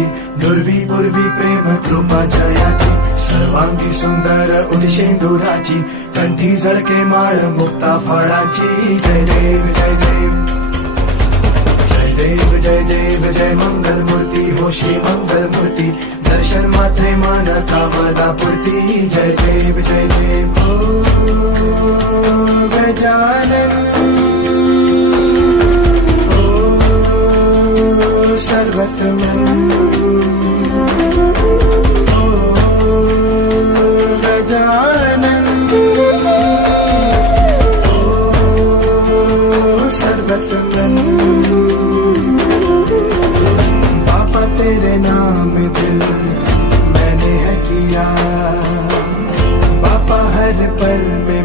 जयाची, दुर्वी पूर्वी प्रेम कृपा जयाची, सर्वांगी सुंदर उदिशेंदुराची, कंठी झळके माळ मुक्ता फळाची. जय देव जय देव जय देव जय देव जय मंगल मूर्ती हो श्री मंगल मूर्ती, दर्शन मात्रे मान कामना पूर्ती. जय देव जय देव ओ गजानन ओ सर्वतमन ओ गजानन ओ सर्वतमन. पापा तेरे नाम दिल मैंने है किया, पापा हर पल में